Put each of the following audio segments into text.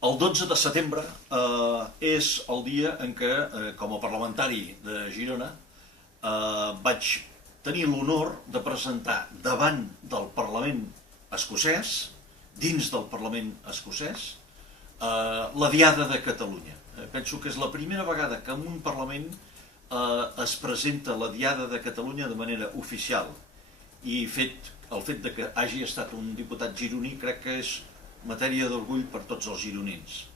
El 12 de setembre és el dia en què, com a parlamentari de Girona, vaig tenir l'honor de presentar davant del Parlament escocès, dins del Parlament escocès, la Diada de Catalunya. Penso que és la primera vegada que en un Parlament es presenta la Diada de Catalunya de manera oficial, i el fet de que hagi estat un diputat gironí crec que és matèria d'orgull per tots els gironins.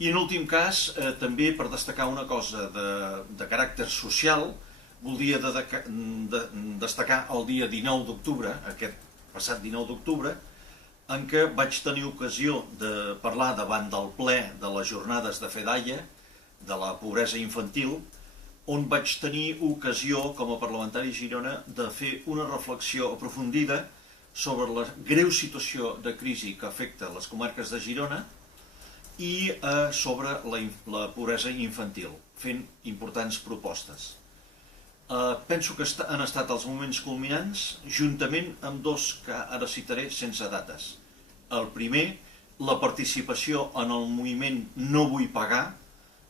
I en últim cas, també per destacar una cosa de caràcter social, voldria destacar el dia 19 d'octubre, aquest passat 19 d'octubre, en què vaig tenir ocasió de parlar davant del ple de les jornades de Fedaia, de la pobresa infantil, on vaig tenir ocasió, com a parlamentari de Girona, de fer una reflexió aprofundida sobre la greu situació de crisi que afecta les comarques de Girona i sobre la pobresa infantil, fent importants propostes. Penso que han estat els moments culminants, juntament amb dos que ara citaré sense dates. El primer, la participació en el moviment No Vull Pagar,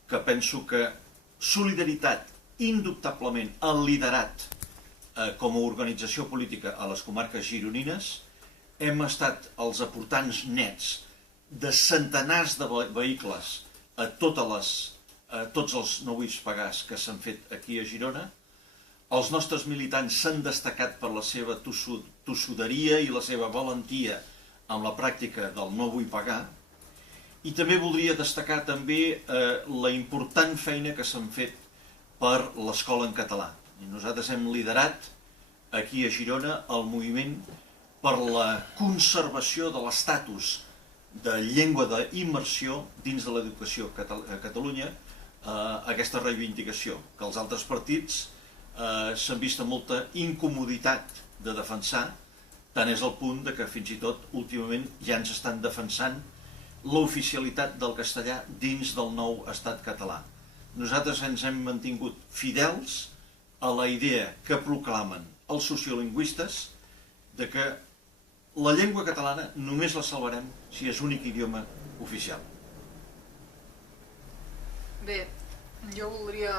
que penso que Solidaritat, indubtablement, ha liderat com a organització política a les comarques gironines. Hem estat els aportants nets de centenars de vehicles a tots els No Vull Pagars que s'han fet aquí a Girona. Els nostres militants s'han destacat per la seva tossuderia i la seva valentia amb la pràctica del No Vull Pagar. I també voldria destacar la important feina que s'han fet per l'escola en català. Nosaltres hem liderat aquí a Girona el moviment per la conservació de l'estatus de llengua d'immersió dins de l'educació a Catalunya, aquesta reivindicació que els altres partits s'han vist amb molta incomoditat de defensar, tant és el punt que fins i tot últimament ja ens estan defensant l'oficialitat del castellà dins del nou estat català. Nosaltres ens hem mantingut fidels a la idea que proclamen els sociolingüistes de que la llengua catalana només la salvarem si és únic idioma oficial. Bé, jo voldria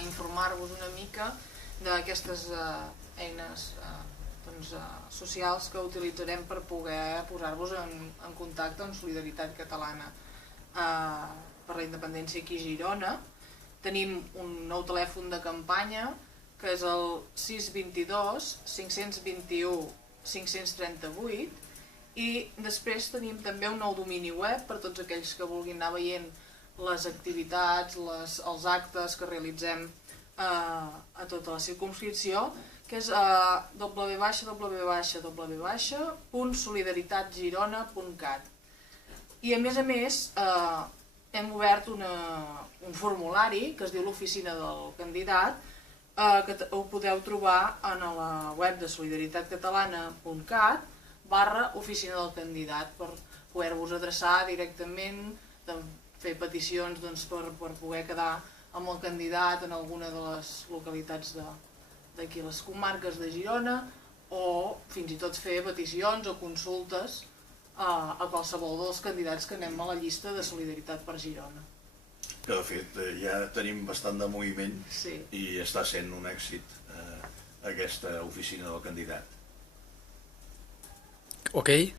informar-vos una mica d'aquestes eines socials que utilitzarem per poder posar-vos en contacte amb Solidaritat Catalana per la Independència aquí a Girona. Tenim un nou telèfon de campanya que és el 622 521 538 i després tenim també un nou domini web per tots aquells que vulguin anar veient les activitats, els actes que realitzem a tota la circumscripció, que és www.solidaritatgirona.cat. I a més hem obert un formulari que es diu l'oficina del candidat, que ho podeu trobar en la web de solidaritatcatalana.cat/oficina del candidat per poder-vos adreçar directament, fer peticions per poder quedar amb el candidat en alguna de les localitats d'aquí les comarques de Girona, o fins i tot fer peticions o consultes a qualsevol dels candidats que anem a la llista de Solidaritat per Girona. Que de fet ja tenim bastant de moviment i està sent un èxit aquesta oficina del candidat. Ok.